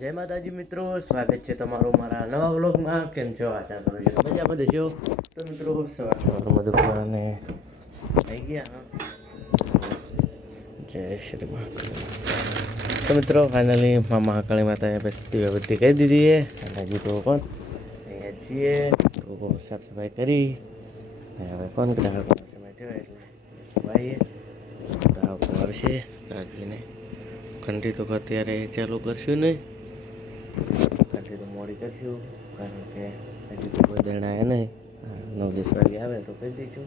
જય માતાજી મિત્રો, સ્વાગત છે તમારું મારા નવા વ્લોગમાં. કેમ છો? આશા કરું છું મજામાં દેશો. તો મિત્રો સવારમાં દુકાને આવી ગયા. જય શ્રી મહાકાળ. તો મિત્રો ફાઇનલી મહાકાળી માતાએ બધી બધી કહી દીધી છે. અને હજી તો કોણ અહીંયા છીએ તો સાફ સફાઈ કરી હવે કોણ ગ્રાહક સમય થયો એટલે સફાઈએ ગ્રાહક મળશે રાખીને ઘંટી તો અત્યારે ચાલુ કરશું નહીં, ઘંટી તો મોડી કરશું કારણ કે હજી તો કોઈ દેણ આવ્યા નહીં. 9-10 વાગે આવે તો કહી દઈશું.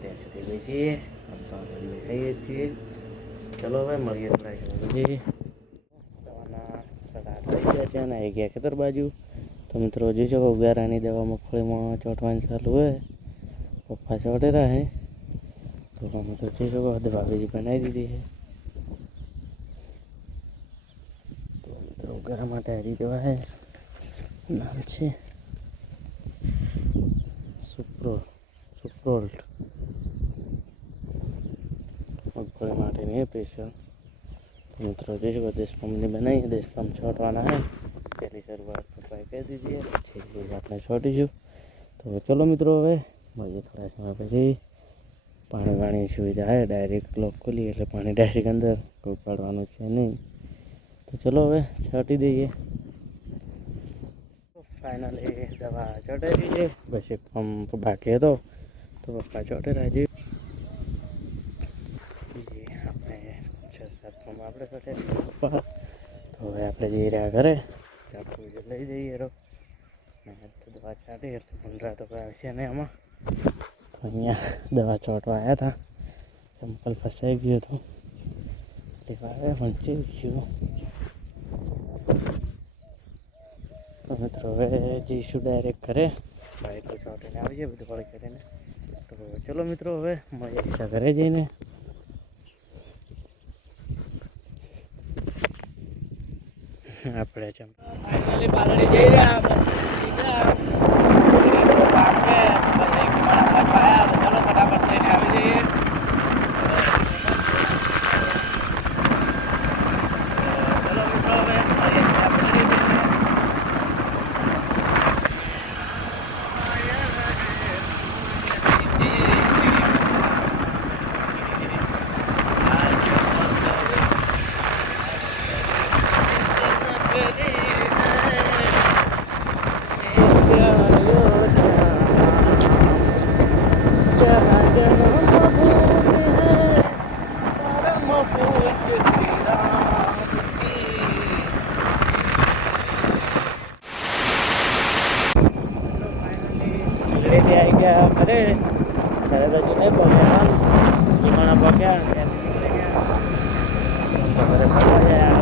ત્યાં સુધી બેસીએ આમ તો આપણે ખાઈએ છીએ. ચલો હવે મળીએ થોડા સમય પછી. સવારના 7:30 થઈ ગયા છે અને આવી ગયા ખેતર બાજુ. તો મિત્રો જોઈ શકો ગારાની દવા મગફળીમાં ચોંટવાની ચાલુ હોય, પપ્પા ચોંટેલા હે. તો મિત્રો જોઈ શકો દવા બીજી બનાવી દીધી છે. તો મિત્રો ગરા માટે હરી દવા છે, નામ છે સુપ્રોલ્ટ. મગફળી માટેની સ્પેશિયલ. મિત્રો જોઈ શકો દેશ પંપની બનાવી, દેશ પંપ છોટવાના છે. પહેલી શરૂઆત પપ્પાએ કરી દીધી છે, પછી આપણે છોટીશું. તો ચલો મિત્રો હવે મળીએ થોડા સમય પછી. પાણી સુવિધા છે, ડાયરેક્ટ લોક ખોલીએ એટલે પાણી ડાયરેક્ટ અંદર, કોઈ પાડવાનું છે નહીં. તો ચલો હવે છાંટી દઈએ. ફાઇનલી દવા ચોંટાડી છે, બસ એક પંપ બાકી હતો તો પપ્પા ચોંટે રાખજે. આપણે 6-7 પંપ આપણે ચોંટે પપ્પા. તો હવે આપણે જઈ રહ્યા ઘરે, ચાકુ લઈ જઈએ રો. દવા છાંટી એટલે પંડરા તો કોઈ આવશે નહીં આમાં. તો અહીંયા દવા છોટવા આવ્યા હતા, ચંપલ ફસાઈ ગયું હતું, લેવા આવ્યા વંચી ગયું. તો મિત્રો હવે જઈશું ડાયરેક્ટ ઘરે, બાઈક ચોંટીને આવી જાય બધું ફળ કરીને. તો ચલો મિત્રો હવે મળીએ ઘરે જઈને. આપણે ફાઇનલી પાલડી જઈ રહ્યા. ચલો ફટાફટ થઈને આવી જઈએ. ચલો મિત્રો હવે આવી ગયા ઘરે. ઘરે તો હજુ નહીં પહોંચ્યા, લીમાણા પહોંચ્યા ઘરે ફરવા ગયા.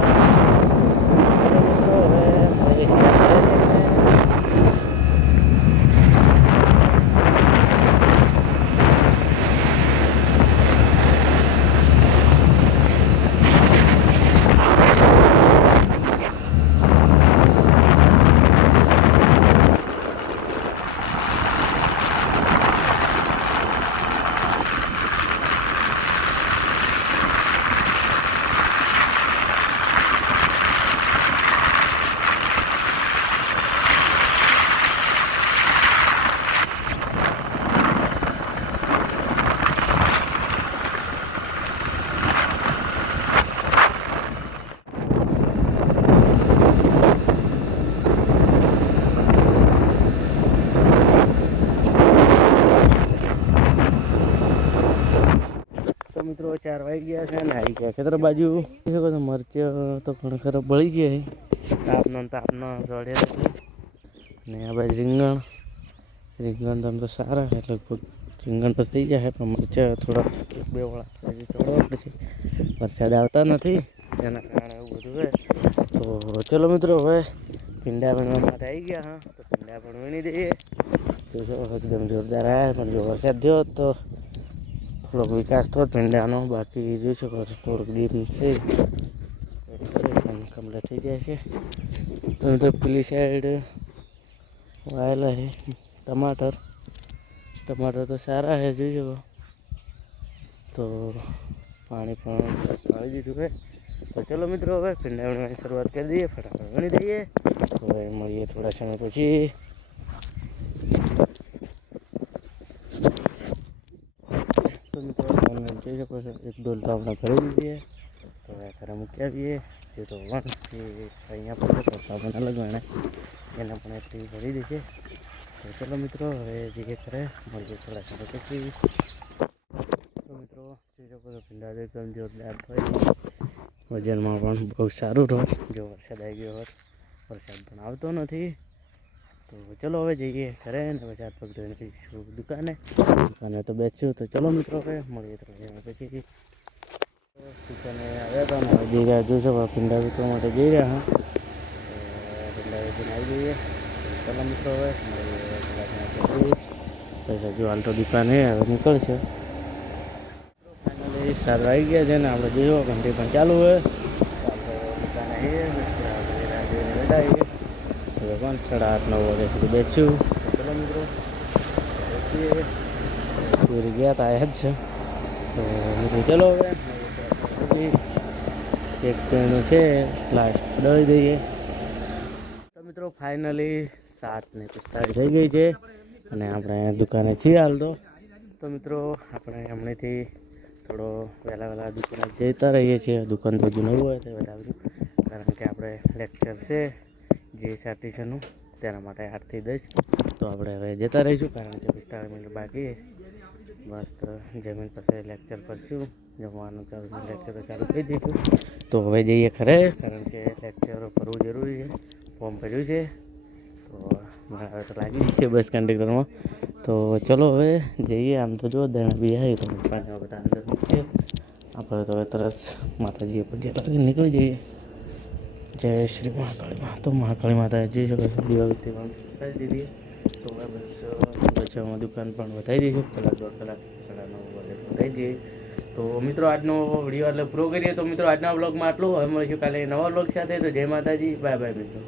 મિત્રો 4 વાગી ગયા છે ને આવી ગયા ખેતર બાજુ. તો મરચાં તો ઘણા ખરાબ બળી જાય, તાપનો ચડે એટલે. ને આ બાજુ રીંગણ તો આમ તો સારા છે, લગભગ રીંગણ તો થઈ જાય, પણ મરચાં થોડા 1-2 વળા ચડવા પડશે. વરસાદ આવતા નથી એના કારણે એવું બધું છે. તો ચલો મિત્રો હવે ભીંડા વીણવા માટે આવી ગયા. હા, તો ભીંડા પણ વીણી દઈએ. જો એકદમ જોરદાર આવ્યા, પણ જો વરસાદ થયો તો થોડોક વિકાસ થયો ભીંડાનો. બાકી જોઈ શકો થોડુંક ડીમ છે, કમ્પ્લીટ થઈ જાય છે. તો પેલી સાઈડ વાયેલા છે ટમાટર તો સારા છે, જોઈ શકો. તો પાણી દીધું છે તો તો ચલો મિત્રો હવે પીંડા વણવાની શરૂઆત કરી દઈએ, ફટાફટ વણી દઈએ. હવે મળીએ થોડા સમય પછી. તો મિત્રો તમે જોઈ શકો છો એક ડોલ તો આપણે ભરી દીધી. તો હવે ઘરે મૂકી આવીએ. જે તો વણ અહીંયા પડે તો સાબણ અલગ વણે એના પણ એટલી ભરી દીધી. તો ચલો મિત્રો હવે જઈએ ઘરે, મળીએ થોડા સમય પછી. તો મિત્રો જોઈ શકો છો ભીંડા એકદમ જોરદાર થાય, વજનમાં પણ બહુ સારું રહો. જો વરસાદ આવી ગયો હોત, વરસાદ પણ આવતો નથી. તો ચલો હવે જઈએ ઘરે ને પછી હાથ પગ ધોઈને જઈશું દુકાને તો બેસશું. તો ચલો મિત્રો હવે મળીએ થોડા પછી. દુકાને આવ્યા હતા ને જઈ રહ્યા, જોઈ શકો ભીંડા વેચવા માટે જઈ રહ્યા. હા ભીંડા વેચીને આવી જઈએ. ચલો મિત્રો હવે મળીએ થોડા પછી. હજુ હાલ તો દુકાને હવે નીકળશે. ફાઇનલી 7 વાગી ગયા છે ને આપણે જોયો ઘંટી પણ ચાલુ હોય. દુકાને આવીએ બેઠા આવીએ. હવે પણ 8:30-9 વાગ્યા સુધી બેસ્યું. ચલો મિત્રો બેસીએ. પૂરી ગયા તો આવ્યા જ છે. તો મિત્રો ચલો હવે એક ટ્રેનો છે લાસ્ટ દળી દઈએ. તો મિત્રો ફાઇનલી 7:45 થઈ ગઈ છે અને આપણે દુકાને છીએ હાલ તો મિત્રો આપણે હમણાંથી થોડો વહેલા દુકાને જતા રહીએ છીએ. દુકાન તો હજુ નવું હોય તો વધારે, કારણ કે આપણે લેક્ચર છે જે સાટીસનું તેના માટે 8 થી 10. તો આપણે હવે જતા રહીશું, કારણ કે 45 મિનિટ બાકી. મસ્ત જમીન પાસે લેક્ચર કરશું, જમવાનું લેક્ચર ચાલુ કરી દઈશું. તો હવે જઈએ ખરે, કારણ કે લેક્ચર કરવું જરૂરી છે. ફોર્મ ભર્યું છે તો મારે તો લાગી છે બસ કંડક્ટરમાં. તો ચલો હવે જઈએ. આમ તો જો દેણા બી આવી તો પાણીમાં બધા અંદર મૂકીએ. આપણે તો હવે તરત માતાજી પર જેટલા નીકળી જઈએ. જય શ્રી મહાકાળીમાં. તો મહાકાળી માતા જઈ શકો છો. દીવાબત્તી પણ કરી દીધી. તો હવે બસમાં દુકાન પણ વધારી દઈશું. કલાક 1.5 કલાક 9:30 વાગે વધારી દઈએ. તો મિત્રો આજનો વિડીયો એટલે પૂરો કરીએ. તો મિત્રો આજના બ્લોગમાં આટલું. હવે મળીશું કાલે નવા બ્લોગ સાથે. તો જય માતાજી, બાય બાય મિત્રો.